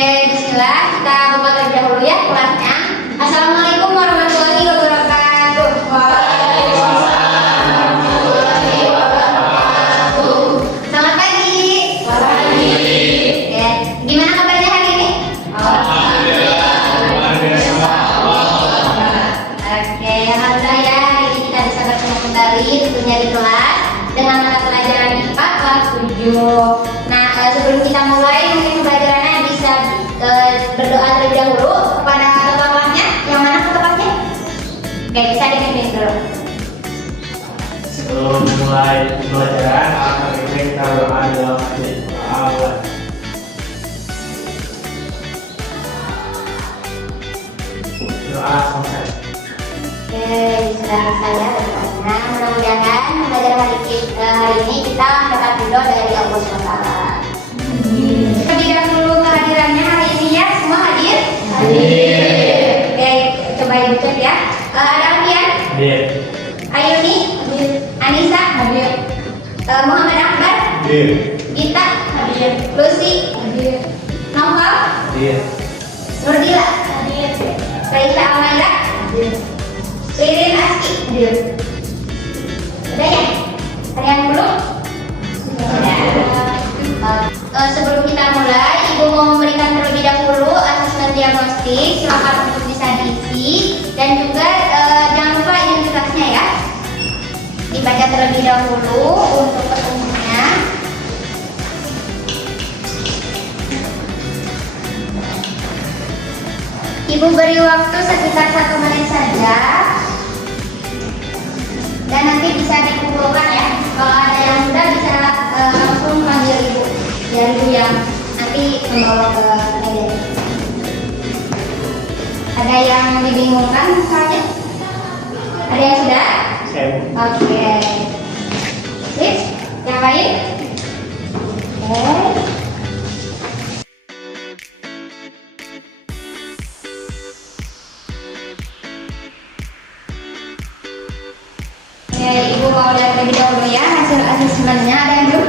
Oke, bismillah, kita buka terlebih dahulu ya kelasnya. Assalamualaikum warahmatullahi wabarakatuh. Waalaikumsalam warahmatullahi wabarakatuh. Selamat pagi. Selamat pagi. Oke, gimana kabarnya hari ini? Alhamdulillah. Oke, alhamdulillah ya, hari ini kita bisa bertemu kembali tentunya di kelas dengan mata pelajaran IPA kelas 7. Nah, sebelum kita mulai mungkin pembelajarannya bisa berdoa terlebih dahulu kepada ketua kelasnya. Yang mana ketua kelasnya? Oke, bisa dipimpin dulu. Sebelum mulai pembelajaran, hari ini kita berdoa dalam hadis awal. Doa selesai. Oke, sudah saya berdoanya. Mudah-mudahan pembelajaran hari ini kita mendapat ridho dari Allah SWT. Terlebih dahulu kehadirannya hari ini ya, semua hadir? Hadir. Oke, coba ibu cek ya. Ada Alfian? Hadir. Ayuni? Hadir. Anissa? Hadir. Muhammad Akbar? Hadir. Gita? Hadir. Lucy? Hadir. Novel? Hadir. Nurdila? Hadir. Raisa Amanda? Hadir. Ririn Aski? Hadir. Udah ya? Ada yang belum? Sebelum kita mulai, Ibu mau memberikan terlebih dahulu asesmen diagnostik. Silakan untuk bisa diisi dan juga jangan lupa identitasnya ya. Dibaca terlebih dahulu untuk ketemunya. Ibu beri waktu sekitar 1 menit saja. Dan nanti bisa dikumpulkan ya. Kalau ada yang mudah bisa langsung panggil ibu. Biar ibu yang nanti membawa ke meja. Ada yang dibingungkan misalnya? Ada yang sudah? Saya. Oke. Sip. Yang lain? Oke. Oke, Ibu mau lihat terlebih dahulu ya hasil asesmennya. Ada yang belum?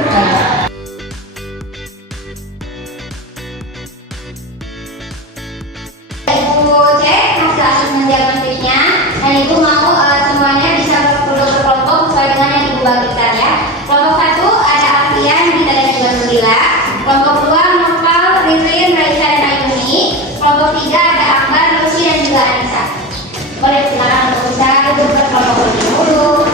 Ibu cek hasil asesmen diagnostiknya dan Ibu mau semuanya bisa berkelompok sesuai dengan yang Ibu bagikan ya. Kelompok 1 ada Alfian, Gita dan juga Nurdila. Kelompok 2 Noval, Ririn, Raisa dan Ayuni. Kelompok 3 ada Akbar, Lucy dan juga Anissa. Boleh silakan untuk bisa duduk berkelompok lebih dahulu.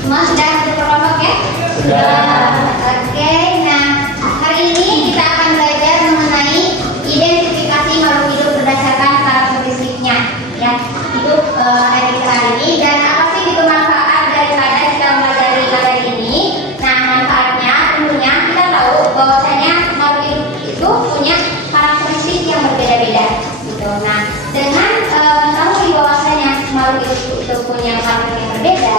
Semua sudah berkelompok ya? Sudah. Oke, nah hari ini kita akan belajar mengenai identifikasi makhluk hidup berdasarkan karakteristiknya ya. Itu hari kita hari ini. Dan apa sih itu manfaat daripada kita mempelajari materi ini? Nah, manfaatnya tentunya kita tahu bahwasanya makhluk hidup itu punya karakteristik yang berbeda-beda gitu. Nah, dengan mengetahui bahwasanya makhluk hidup itu punya karakteristik yang berbeda,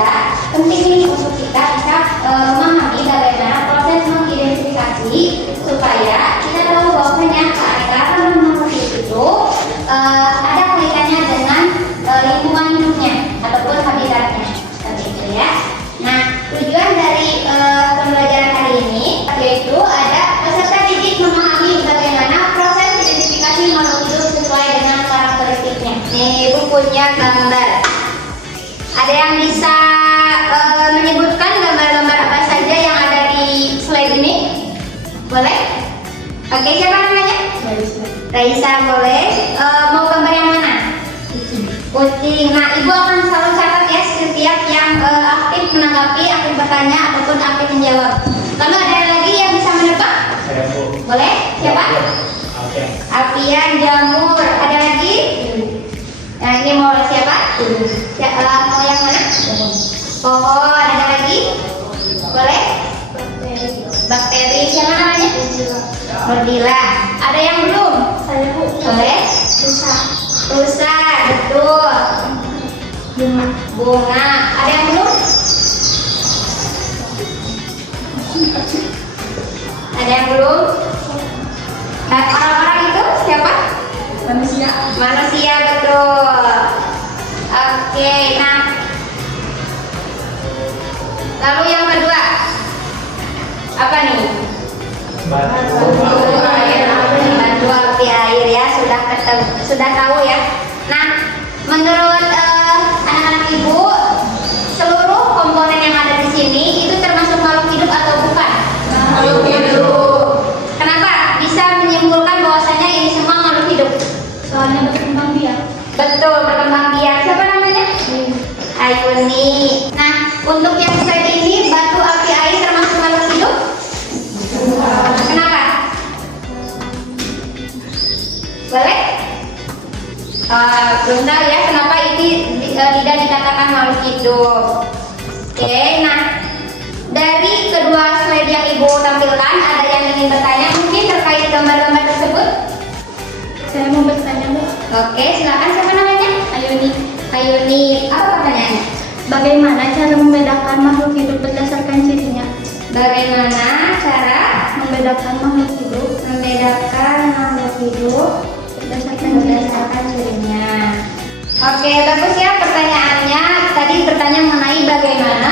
penting ini untuk kita bisa memahami bagaimana proses mengidentifikasi supaya kita tahu bahwasanya keanekaragaman makhluk hidup itu ada kaitannya dengan lingkungan hidupnya ataupun habitatnya seperti itu ya. Nah, tujuan dari pembelajaran hari ini yaitu ada peserta didik memahami bagaimana proses identifikasi makhluk hidup sesuai dengan karakteristiknya. Nih, Ibu punya gambar. Ada yang bisa menyebutkan gambar-gambar apa saja yang ada di slide ini? Boleh? Oke, siapa namanya? Raisa, boleh. Mau gambar yang mana? Kucing. Nah, Ibu akan selalu catat ya setiap yang aktif menanggapi, aktif bertanya ataupun aktif menjawab. Lalu ada lagi yang bisa menebak? Saya, Bu. Boleh? Siapa? Oke. Alfian, Jamur. Ada lagi? Nah, ini mau siapa? Mau yang mana? Pohon. Ada lagi? Boleh? Bakteri. Siapa namanya? Nurdila. Ada yang belum? Saya, Bu. Boleh? Rusa, betul. Bunga. Ada yang belum? Ada yang belum? Orang-orang itu siapa? Manusia. Manusia, betul. Lalu yang kedua, apa nih? Batu Air. Batu api air ya, sudah tahu ya. Nah, menurut anak-anak ibu, seluruh komponen yang ada di sini itu termasuk makhluk hidup atau bukan? Makhluk hidup. Kenapa bisa menyimpulkan bahwasanya ini semua makhluk hidup? Soalnya berkembang biak. Betul, berkembang biak. Siapa namanya? Ayuni. Nah, untuk yang slide ini, batu api air termasuk makhluk hidup? Kenapa? Boleh? Belum tahu ya kenapa ini tidak dikatakan makhluk hidup. Oke, nah dari kedua slide yang ibu tampilkan, ada yang ingin bertanya mungkin terkait gambar-gambar tersebut? Saya mau bertanya, Bu. Oke, silakan. Siapa namanya? Ayuni, Ayuni. Apa pertanyaannya? bagaimana cara membedakan makhluk hidup berdasarkan cirinya? Bagaimana cara Membedakan makhluk hidup membedakan makhluk hidup berdasarkan cirinya? Oke, bagus ya pertanyaannya. Tadi bertanya mengenai bagaimana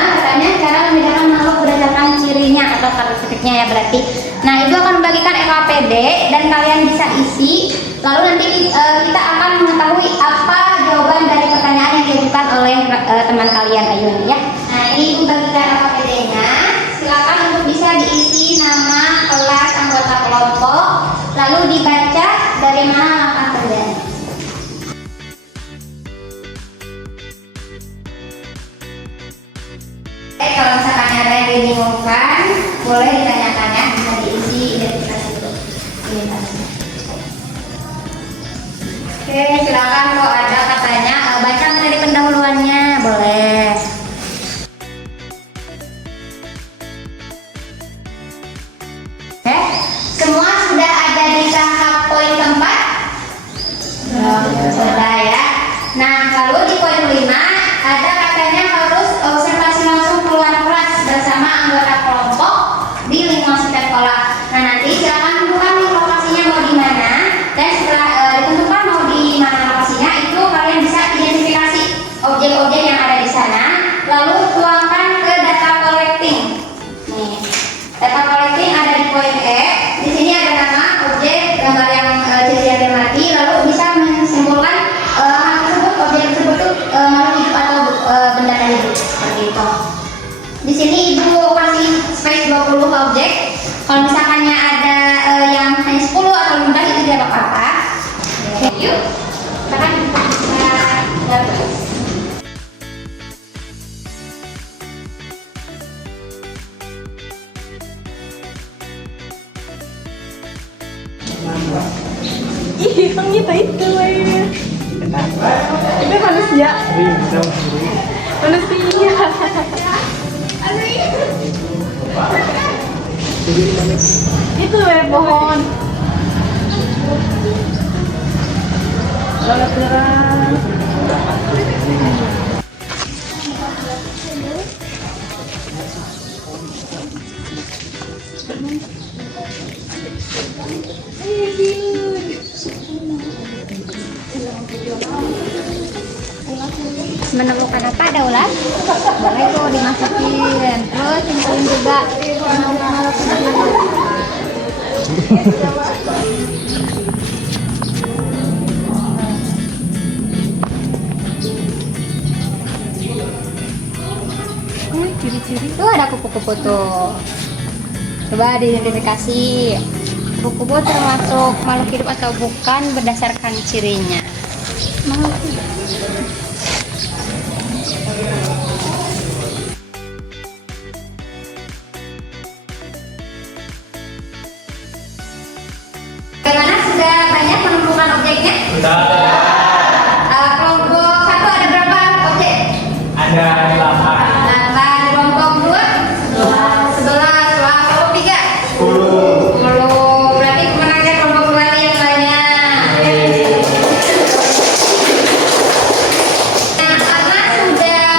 cara membedakan makhluk berdasarkan cirinya atau karakteristiknya ya berarti. Nah, ibu akan membagikan EKPD dan kalian bisa isi. Lalu nanti kita akan mengetahui apa jawaban dari pertanyaan yang diajukan oleh teman kalian Ayun ya. Nah, ini ibu bagikan EKPD-nya. Silakan untuk bisa diisi nama, kelas, anggota kelompok, lalu dibaca dari mana langkah kerjanya. Kalau misalkan ada yang dibingungkan, boleh ditanyakan ya, bisa diisi identitas itu. Oke, silakan kalau ada katanya baca dari pendahuluannya, boleh. Oke, semua sudah ada di tahap poin keempat? Sudah ya. Nah, lalu di poin 5 ada katanya harus observasi langsung keluar kelas bersama anggota kelompok di lingkungan sekolah. Nah, nanti silakan tentukan lokasinya mau di mana, dan setelah ditentukan mau di mana lokasinya, itu kalian bisa identifikasi objek-objek yang ada di sana, lalu tuangkan ke data collecting. Nih, data collecting ada di poin E. Di sini ada nama, objek, gambar yang ciri yang dimati, lalu bisa menyimpulkan hal tersebut, objek tersebut tuh makhluk hidup atau benda hidup seperti itu. Di sini ibu kasih space 20 objek. Kalau misalkannya ada yang hanya 10 atau lebih dari itu tidak apa-apa. Yuk, sekarang kita gambar. Ih, kan kita itu ya. Itu manusia. Manusia. Itu pohon. Kalau terang. Menemukan apa ada ular? Boleh tuh dimasukin. Terus simpulin juga. Ciri-ciri. Tuh ada kupu-kupu tuh. Coba diidentifikasi. Kupu-kupu termasuk makhluk hidup atau bukan berdasarkan cirinya. Makhluk hidup. Bagaimana, sudah banyak menemukan objeknya? Sudah. Kelompok 1 ada berapa objek? Ada 8. 8. Kelompok 2? 11. Wah, kelompok 3? 10. 10. Berarti kemenangan kelompok 2 yang lainnya. Nah, karena sudah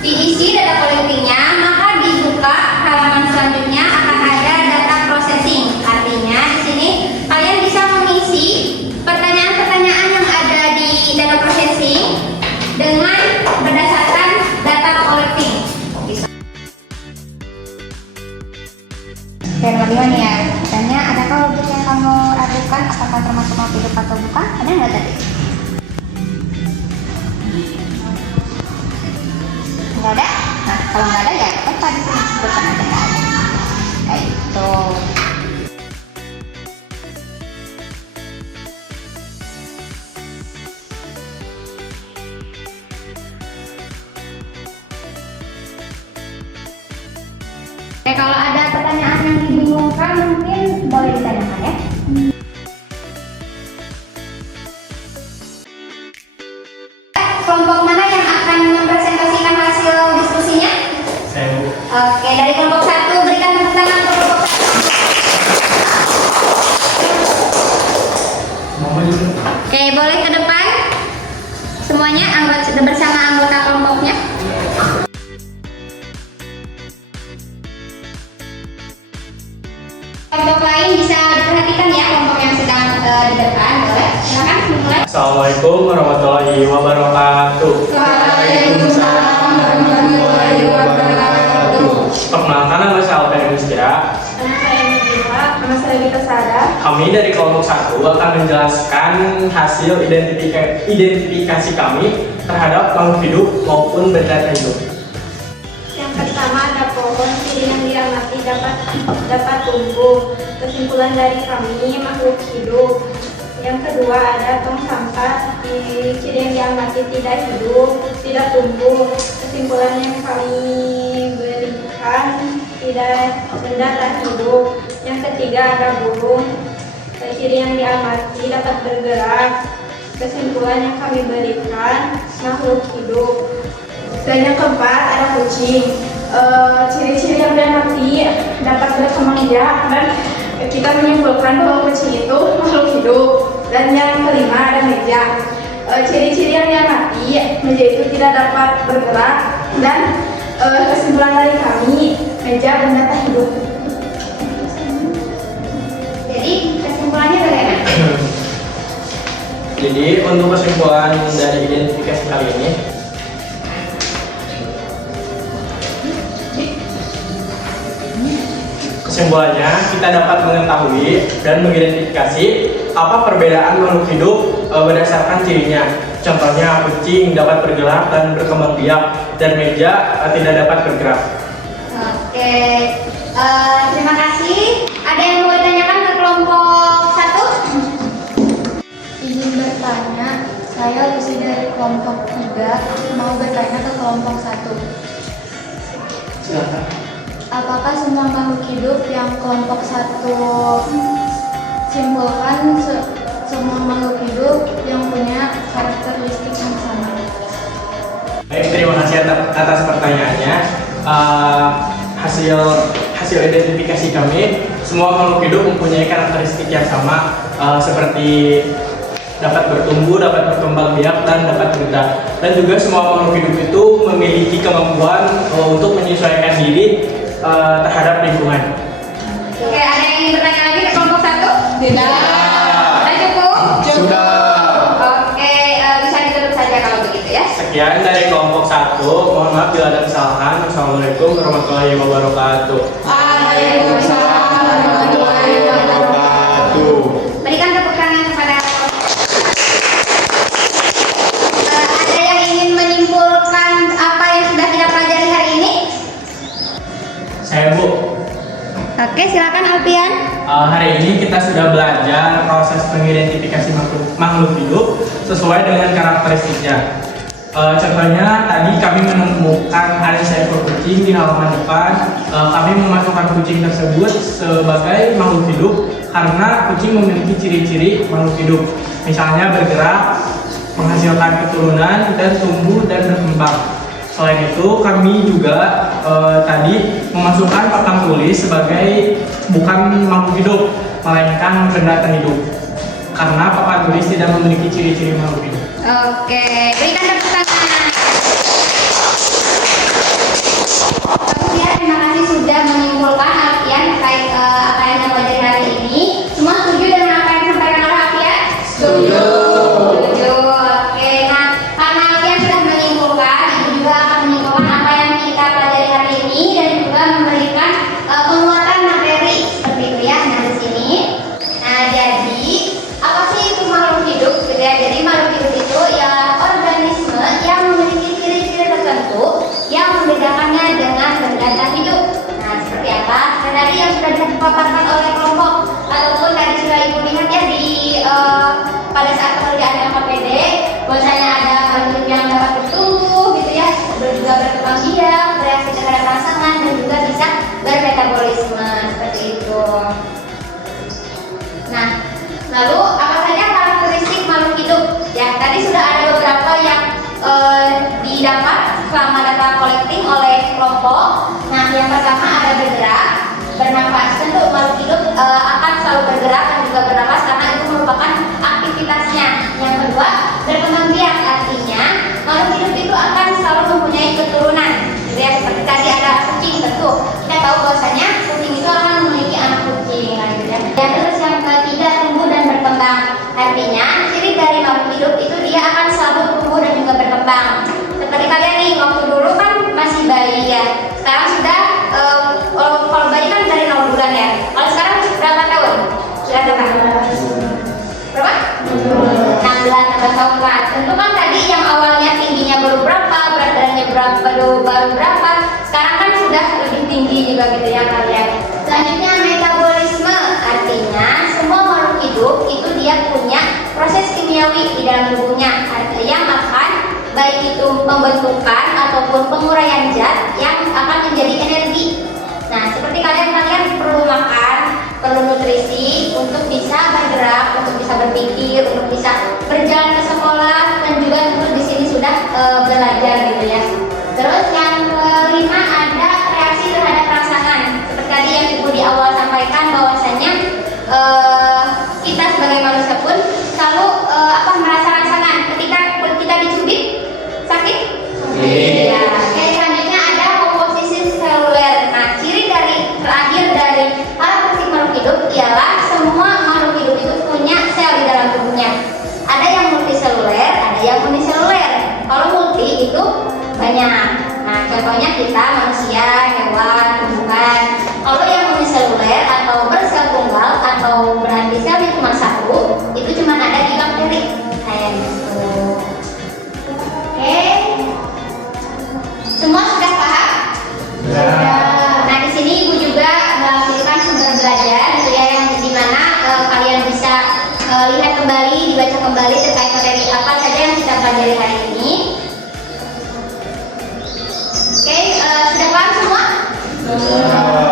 diisi data collecting-nya, maka dibuka halaman selanjutnya akan ada data processing. Artinya di sini kalian bisa mengisi pertanyaan apakah termasuk makhluk hidup atau bukan? Ada nggak tadi? Nggak ada? Nah, kalau nggak ada ya apa di sini disebutkan aja nggak ada. Kayak gitu. Oke, kalau ada pertanyaan yang dibingungkan mungkin boleh ditanyakan ya. Kelompok mana yang akan mempresentasikan hasil diskusinya? Saya Bu. Oke, dari kelompok 1 berikan tepuk tangan untuk kelompok 1. Mama juga. Oke, boleh ke depan. Semuanya anggota bersama anggota kelompoknya. Kelompok lain bisa diperhatikan ya, kelompok yang sedang di depan. Boleh, silakan mulai. Assalamualaikum warahmatullahi wabarakatuh. Waalaikumsalam warahmatullahi wabarakatuh. Perkenalkan, nama saya Alpen Mustira. Nama saya Mujira, nama saya Gita Sada. Kami dari kelompok 1 akan menjelaskan hasil identifikasi kami terhadap makhluk hidup maupun benda hidup. Yang pertama ada pohon, ciri yang diamati dapat tumbuh. Kesimpulan dari kami makhluk hidup. Yang kedua ada tong sampah, ciri yang diamati tidak hidup, tidak tumbuh. Kesimpulan yang kami berikan tidak benda tak hidup. Yang ketiga ada burung, ciri yang diamati dapat bergerak. Kesimpulan yang kami berikan makhluk hidup. Dan yang keempat ada kucing. Ciri-ciri yang diamati dapat berkembang biak dan kita menyimpulkan bahwa kucing itu makhluk hidup. Dan yang kelima ada meja. Ciri-ciri yang diamati meja itu tidak dapat bergerak dan kesimpulan dari kami meja benda tak hidup. Jadi kesimpulannya bagaimana? Jadi untuk kesimpulan dari identifikasi kali ini, kesimpulannya kita dapat mengetahui dan mengidentifikasi apa perbedaan makhluk hidup berdasarkan cirinya. Contohnya kucing dapat bergerak dan berkembang biak dan meja tidak dapat bergerak. Oke, terima kasih. Ada yang mau ditanyakan ke kelompok 1? Izin bertanya, saya Lucy dari kelompok 3 mau bertanya ke kelompok 1. Silakan. Apakah semua makhluk hidup yang kelompok 1 simpulkan semua makhluk hidup yang punya karakteristik yang sama? Baik, terima kasih atas pertanyaannya. Hasil identifikasi kami, semua makhluk hidup mempunyai karakteristik yang sama, seperti dapat bertumbuh, dapat berkembang biak, dan dapat bergerak. Dan juga semua makhluk hidup itu memiliki kemampuan untuk menyesuaikan diri terhadap lingkungan. Oke, ada yang ingin bertanya lagi ke kelompok 1? Tidak. Sudah cukup? Sudah. Oke, bisa ditutup saja kalau begitu ya. Sekian dari kelompok 1. Mohon maaf bila ada kesalahan. Wassalamualaikum warahmatullahi wabarakatuh. Waalaikumsalam warahmatullahi wabarakatuh. Berikan tepuk tangan kepada ada yang ingin menyimpulkan apa yang sudah kita pelajari hari ini? Saya Bu. Oke, silakan Alpian. Hari ini kita sudah belajar proses mengidentifikasi makhluk hidup sesuai dengan karakteristiknya. Contohnya tadi kami menemukan ada seekor kucing di halaman depan. Kami memasukkan kucing tersebut sebagai makhluk hidup karena kucing memiliki ciri-ciri makhluk hidup, misalnya bergerak, menghasilkan keturunan, dan tumbuh dan berkembang. Selain itu, kami juga tadi memasukkan papan tulis sebagai bukan makhluk hidup, melainkan benda tak hidup, karena papan tulis tidak memiliki ciri-ciri makhluk hidup. Oke, berikan tepuk tangan. Kemudian terima kasih sudah menyimpulkan Alfian terkait apa yang kita pelajari hari ini. Semua setuju dengan apa yang disampaikan oleh Alfian? Setuju. Setuju. Oke, nah karena Alfian sudah menyimpulkan, Ibu juga akan menyimpulkan apa yang kita pelajari hari ini dan juga memberikan penguatan materi seperti itu ya. Nah di sini, nah jadi apa pada saat pekerjaan LKPD, bahwasanya ada makhluk yang dapat bertumbuh gitu ya, juga berkembang biak, bereaksi terhadap rangsangan dan juga bisa bermetabolisme seperti itu. Nah, lalu apa saja karakteristik makhluk hidup? Ya, tadi sudah ada beberapa yang didapat selama data collecting oleh kelompok. Nah, yang pertama ada bergerak, bernafas. Tentu makhluk hidup akan selalu bergerak dan juga bernafas karena itu merupakan aktivitasnya. Yang kedua, berkembang biak, artinya makhluk hidup itu akan selalu mempunyai keturunan. Gitu ya, seperti tadi ada kucing, tentu kita tahu bahwasanya kucing itu akan memiliki anak kucing, gitu ya. Dan terus yang ketiga, tumbuh dan berkembang. Artinya ciri dari makhluk hidup itu dia akan selalu tumbuh dan juga berkembang. Seperti kalian nih, waktu dulu kan masih bayi ya. Sekarang sudah kalau bayi kan dari 0 bulan ya. Kalau sekarang berapa tahun? Sudah berapa? Berapa? 6 bulan, 6 tahun lah. Tentu kan tadi yang awalnya tingginya baru berapa, berat badannya baru berapa. Sekarang kan sudah lebih tinggi juga gitu ya kalian. Selanjutnya metabolisme, artinya semua makhluk hidup itu dia punya proses kimiawi di dalam tubuhnya, yang akan baik itu pembentukan ataupun penguraian zat yang akan menjadi energi. Nah, seperti kalian perlu makan, perlu nutrisi untuk bisa bergerak, untuk bisa berpikir, untuk bisa berjalan ke sekolah, dan juga tentu di sini sudah belajar gitu ya. Terus yang kelima ada reaksi terhadap rangsangan. Seperti tadi yang Ibu di awal sampaikan bahwasanya kita sebagai manusia pun selalu merasa rangsangan ketika kulit kita dicubit. Sakit? Iya. Oke, selanjutnya ada komposisi seluler. Nah, ciri terakhir dari karakteristik makhluk hidup ialah semua makhluk hidup itu punya sel di dalam tubuhnya. Ada yang multiseluler, ada yang uniseluler. Kalau multi itu banyak. Nah, contohnya kita manusia, hewan, tumbuhan. Kalau yang uniseluler atau bersel tunggal atau berarti selnya cuma satu, itu cuma ada di bakteri. Kayak gitu. Oke, semua sudah paham? Sudah. Nah, di sini Ibu juga melakukan sumber belajar, gitu ya, yang dimana kalian bisa lihat kembali, dibaca kembali terkait materi apa saja yang kita pelajari hari ini. Oke, sudah paham semua?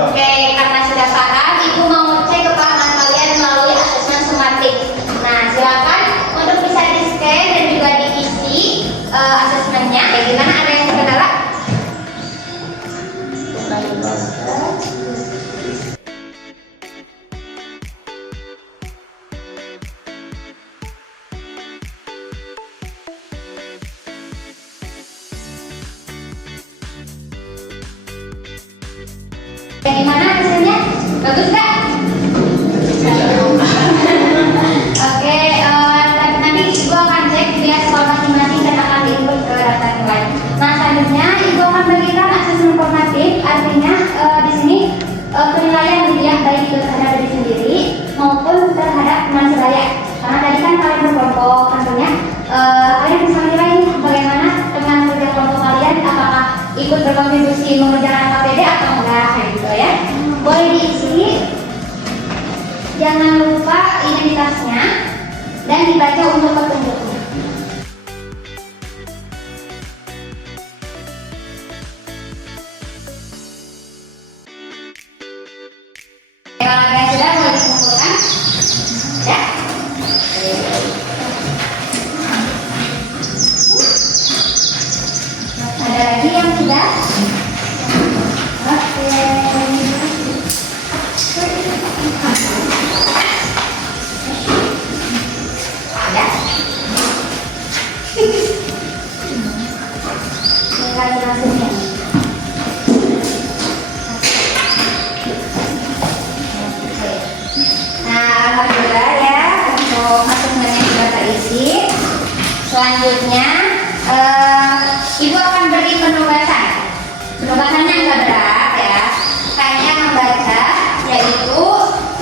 Oke, karena sudah paham, Ibu mau cek kepahaman kalian melalui asesmen somatik. Nah, silakan untuk bisa di-scan dan juga diisi asesmennya. Gimana, ada yang kendala? Gimana hasilnya? Bagus nggak? Oke, nanti Ibu akan cek dia skor masing-masing dan akan diinput ke data nilai. Nah, selanjutnya Ibu akan berikan asesmen formatif, artinya di sini penilaian dia baik itu terhadap diri sendiri maupun terhadap teman sebaya. Karena tadi kan kalian berkelompok, tentunya kalian bisa menilai bagaimana teman kerja kelompok kalian, apakah ikut berkontribusi mengerjakan KPD atau enggak, kayak gitu ya. Boleh diisi, jangan lupa identitasnya dan dibaca untuk petunjuknya. Kalau ada yang sudah boleh dikumpulkan, ya. Ada lagi yang sudah? Oke. Ada. Tinggal hasilnya. Nah, alhamdulillah ya, untuk asesmennya sudah terisi. Selanjutnya Ibu akan beri penugasan. Penugasannya nggak berat ya, hanya membaca, yaitu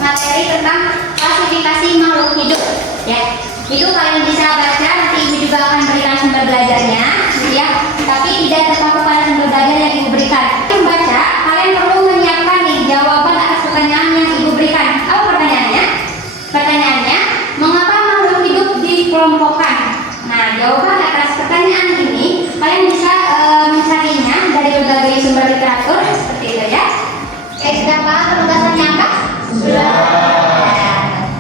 materi tentang klasifikasi makhluk hidup ya. Itu kalian bisa baca, nanti Ibu juga akan berikan sumber belajarnya gitu ya. Tapi tidak terpaku pada sumber belajar yang Ibu berikan. Membaca, kalian perlu menyiapkan nih jawaban atas pertanyaan yang Ibu berikan. Apa pertanyaannya? Pertanyaannya, mengapa makhluk hidup di dikelompokkan. Nah, jawaban atas pertanyaan ini kalian bisa mencarinya dari berbagai sumber literatur seperti itu ya. Oke, sudah paham penugasannya apa? Sudah.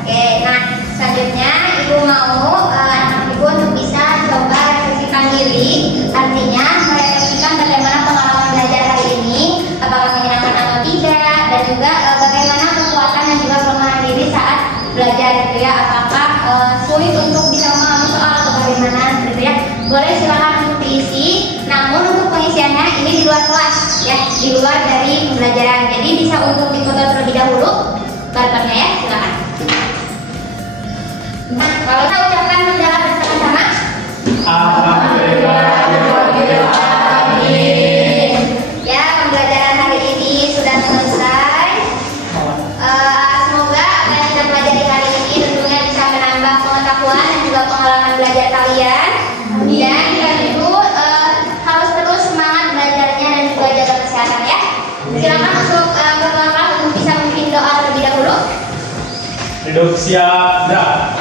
Oke, nah selanjutnya ibu mau anak ibu untuk bisa coba refleksikan diri, artinya merefleksikan bagaimana pengalaman belajar hari ini, apakah menyenangkan atau tidak, dan juga bagaimana kekuatan dan juga kelemahan diri saat belajar gitu ya, apakah sulit untuk bisa memahami soal atau bagaimana gitu ya. Boleh silakan untuk diisi, namun untuk pengisiannya ini di luar kelas ya, di luar dari pembelajaran, jadi bisa untuk difoto terlebih dahulu barcode-nya ya, silakan. Nah, kalau kita ucapkan menjalan bersama-sama. Ya, pembelajaran hari ini sudah selesai. Semoga apa yang kita pelajari hari ini tentunya bisa menambah pengetahuan dan juga pengalaman belajar kalian. Dan kita itu harus terus semangat belajarnya dan juga jaga kesehatan ya. Silakan untuk ketua kelas untuk bisa memimpin doa terlebih dahulu. Duduk siap, gerak.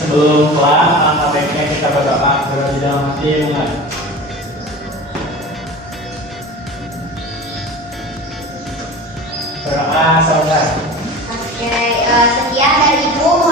Sebelum kelas, alangkah baiknya kita berdoa di dalam hati mulai. Berdoa saudara. Oke, sekian dari Ibu.